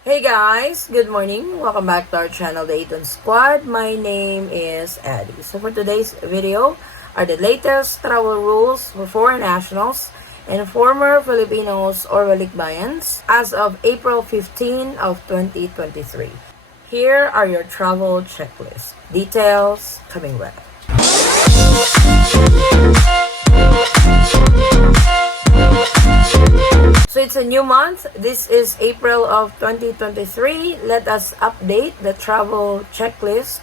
Hey guys, good morning. Welcome back to our channel, the Eaton Squad. My name is Addie. So for today's video are the latest travel rules for foreign nationals and former Filipinos or Balikbayans as of April 15 of 2023. Here are your travel checklists. Details coming right up. So it's a new month. This is April of 2023. Let us update the travel checklist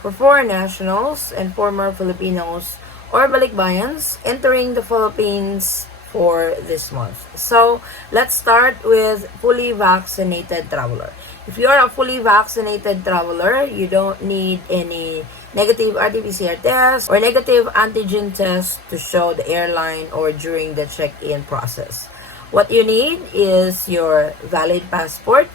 for foreign nationals and former Filipinos or Balikbayans entering the Philippines for this month. So let's start with fully vaccinated traveler. If you are a fully vaccinated traveler, you don't need any negative RT-PCR test or negative antigen test to show the airline or during the check-in process. What you need is your valid passport,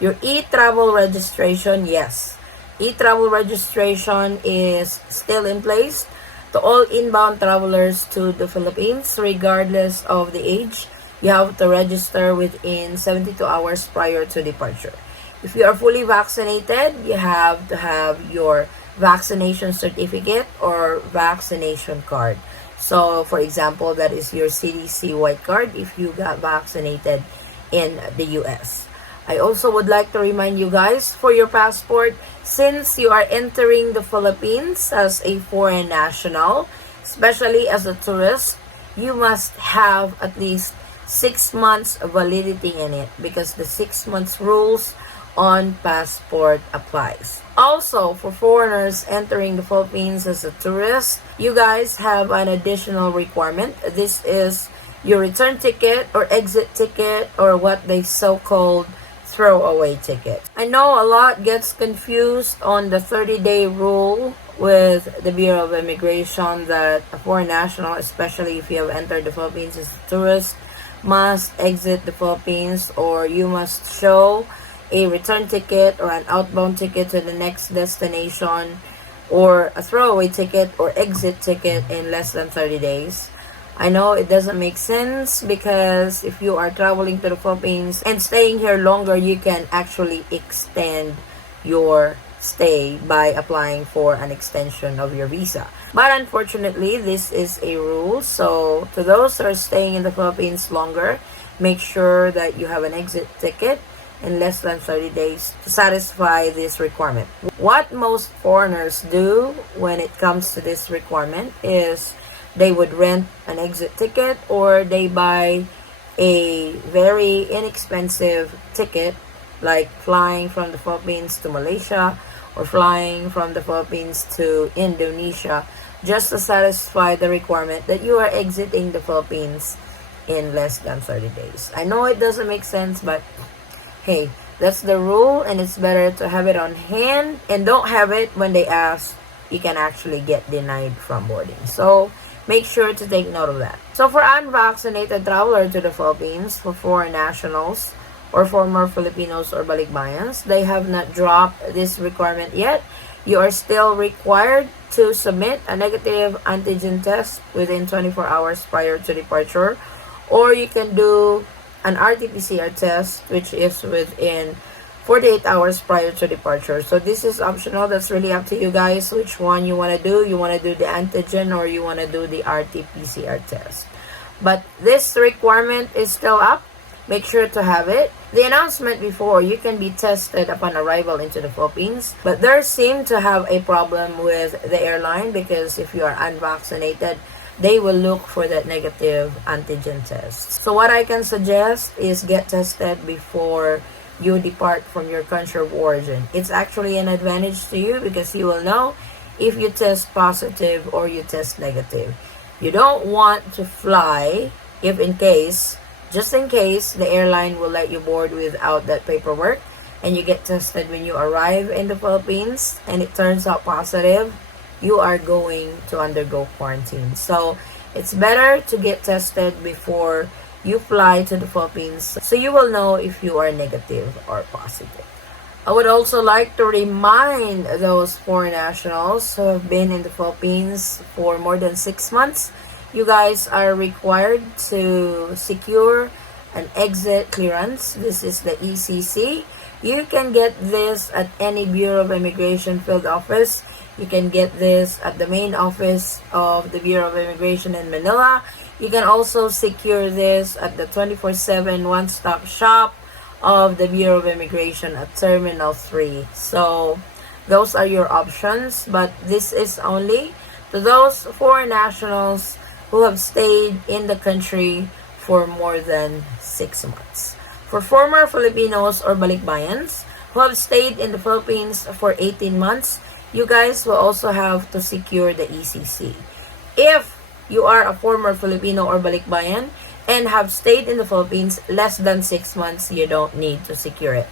your e-travel registration. Yes, e-travel registration is still in place to all inbound travelers to the Philippines, regardless of the age. You have to register within 72 hours prior to departure. If you are fully vaccinated, you have to have your vaccination certificate or vaccination card. So, for example, that is your CDC white card if you got vaccinated in the US. I also would like to remind you guys, for your passport, since you are entering the Philippines as a foreign national, especially as a tourist, you must have at least 6 months validity in it because the 6 months rules on passport applies. Also, for foreigners entering the Philippines as a tourist, you guys have an additional requirement. This is your return ticket or exit ticket, or what they so-called throwaway ticket. I know a lot gets confused on the 30-day rule with the Bureau of Immigration that a foreign national, especially if you have entered the Philippines as a tourist, must exit the Philippines, or you must show a return ticket or an outbound ticket to the next destination, or a throwaway ticket or exit ticket in less than 30 days. I know it doesn't make sense because if you are traveling to the Philippines and staying here longer, you can actually extend your stay by applying for an extension of your visa. But unfortunately, this is a rule. So to those who are staying in the Philippines longer, make sure that you have an exit ticket in less than 30 days to satisfy this requirement. What most foreigners do when it comes to this requirement is they would rent an exit ticket, or they buy a very inexpensive ticket like flying from the Philippines to Malaysia or flying from the Philippines to Indonesia, just to satisfy the requirement that you are exiting the Philippines in less than 30 days. I know it doesn't make sense, but hey, that's the rule, and it's better to have it on hand and don't have it when they ask. You can actually get denied from boarding. So make sure to take note of that. So for unvaccinated traveler to the Philippines, for foreign nationals or former Filipinos or Balikbayans, they have not dropped this requirement yet. You are still required to submit a negative antigen test within 24 hours prior to departure, or you can do an RT-PCR test, which is within 48 hours prior to departure. So this is optional. That's really up to you guys which one you want to do. You want to do the antigen or you want to do the RT-PCR test. But this requirement is still up. Make sure to have it. The announcement before, you can be tested upon arrival into the Philippines, but there seem to have a problem with the airline because if you are unvaccinated, they will look for that negative antigen test. So what I can suggest is get tested before you depart from your country of origin. It's actually an advantage to you because you will know if you test positive or you test negative. You don't want to fly if just in case, the airline will let you board without that paperwork and you get tested when you arrive in the Philippines and it turns out positive, you are going to undergo quarantine. So it's better to get tested before you fly to the Philippines so you will know if you are negative or positive. I would also like to remind those foreign nationals who have been in the Philippines for more than 6 months, you guys are required to secure an exit clearance. This is the ECC. You can get this at any Bureau of Immigration field office. You can get this at the main office of the Bureau of Immigration in Manila. You can also secure this at the 24/7 one-stop shop of the Bureau of Immigration at Terminal 3. So those are your options, but this is only to those foreign nationals who have stayed in the country for more than 6 months. For former Filipinos or Balikbayans who have stayed in the Philippines for 18 months, you guys will also have to secure the ECC. If you are a former Filipino or Balikbayan and have stayed in the Philippines less than 6 months, you don't need to secure it.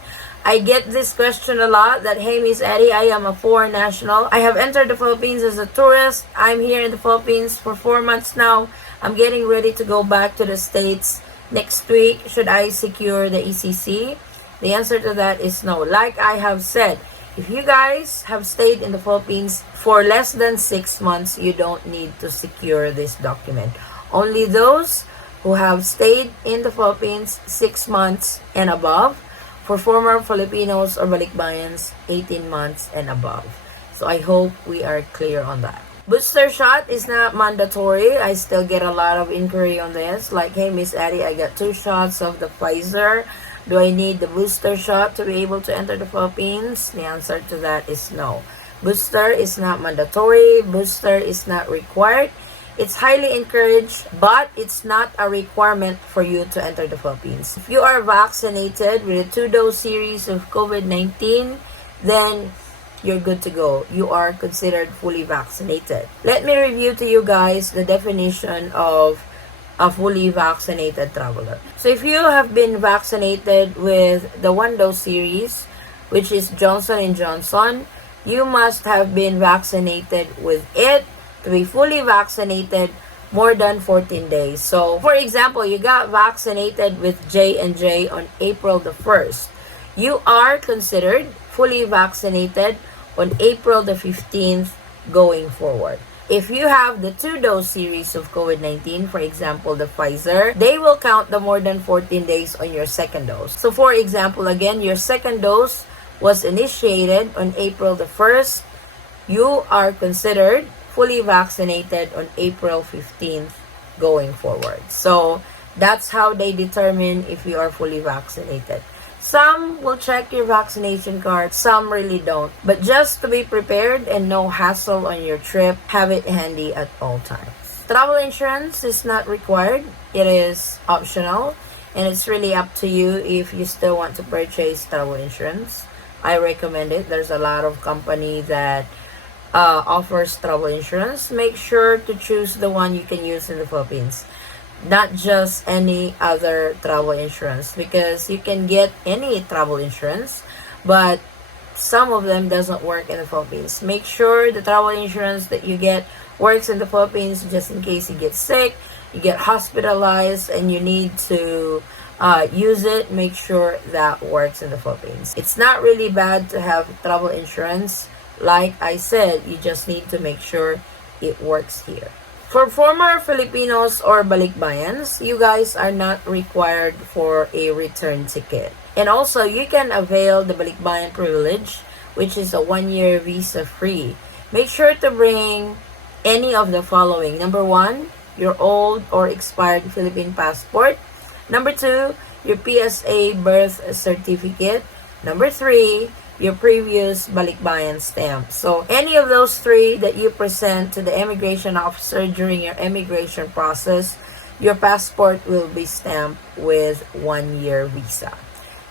I get this question a lot that, hey, Miss Addie, I am a foreign national. I have entered the Philippines as a tourist. I'm here in the Philippines for 4 months now. I'm getting ready to go back to the States next week. Should I secure the ECC? The answer to that is no. Like I have said, if you guys have stayed in the Philippines for less than 6 months, you don't need to secure this document. Only those who have stayed in the Philippines 6 months and above. For former Filipinos or Balikbayans, 18 months and above. So I hope we are clear on that. Booster shot is not mandatory. I still get a lot of inquiry on this. Like, hey, Miss Addie, I got 2 shots of the Pfizer. Do I need the booster shot to be able to enter the Philippines? The answer to that is no. Booster is not mandatory. Booster is not required. It's highly encouraged, but it's not a requirement for you to enter the Philippines. If you are vaccinated with a 2-dose series of COVID-19, then you're good to go. You are considered fully vaccinated. Let me review to you guys the definition of a fully vaccinated traveler. So if you have been vaccinated with the 1-dose series, which is Johnson & Johnson, you must have been vaccinated with it to be fully vaccinated more than 14 days. So, for example, you got vaccinated with J&J on April the 1st. You are considered fully vaccinated on April the 15th going forward. If you have the 2-dose series of COVID-19, for example, the Pfizer, they will count the more than 14 days on your second dose. So, for example, again, your second dose was initiated on April the 1st. You are considered fully vaccinated on April 15th going forward. So that's how they determine if you are fully vaccinated. Some will check your vaccination card, some really don't. But just to be prepared and no hassle on your trip, have it handy at all times. Travel insurance is not required. It is optional. And it's really up to you if you still want to purchase travel insurance. I recommend it. There's a lot of company that offers travel insurance. Make sure to choose the one you can use in the Philippines, not just any other travel insurance, because you can get any travel insurance, but some of them doesn't work in the Philippines. Make sure the travel insurance that you get works in the Philippines, just in case you get sick, you get hospitalized, and you need to use it. Make sure that works in the Philippines. It's not really bad to have travel insurance. Like I said, you just need to make sure it works here. For former Filipinos or Balikbayans, you guys are not required for a return ticket. And also, you can avail the Balikbayan privilege, which is a 1-year visa free. Make sure to bring any of the following. Number 1, your old or expired Philippine passport. Number 2, your PSA birth certificate. Number 3, your previous Balikbayan stamp. So any of those 3 that you present to the immigration officer during your immigration process, your passport will be stamped with 1-year visa.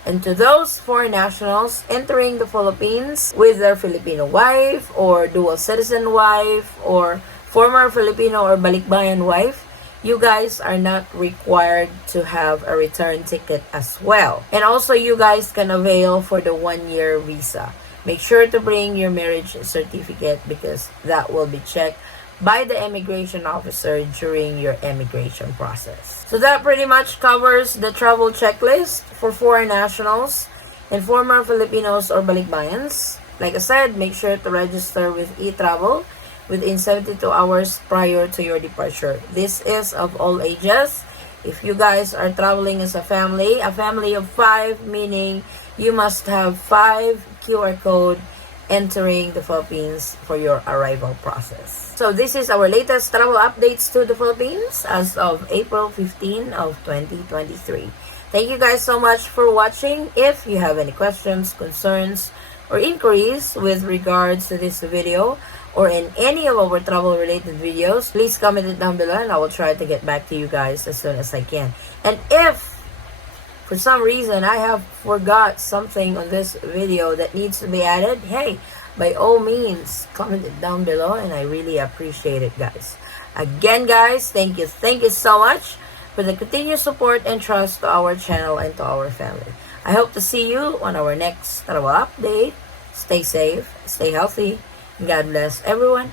And to those foreign nationals entering the Philippines with their Filipino wife or dual citizen wife or former Filipino or Balikbayan wife, you guys are not required to have a return ticket as well. And also, you guys can avail for the 1-year visa. Make sure to bring your marriage certificate because that will be checked by the immigration officer during your immigration process. So that pretty much covers the travel checklist for foreign nationals and former Filipinos or Balikbayans. Like I said, make sure to register with eTravel within 72 hours prior to your departure. This is of all ages. If you guys are traveling as a family of 5, meaning you must have 5 QR code entering the Philippines for your arrival process. So this is our latest travel updates to the Philippines as of April 15 of 2023. Thank you guys so much for watching. If you have any questions, concerns, or inquiries with regards to this video or in any of our travel related videos, please comment it down below and I will try to get back to you guys as soon as I can. And if for some reason I have forgot something on this video that needs to be added, hey, by all means, comment it down below and I really appreciate it, guys. Again, guys, thank you so much for the continued support and trust to our channel and to our family. I hope to see you on our next travel update. Stay safe, stay healthy, and God bless everyone.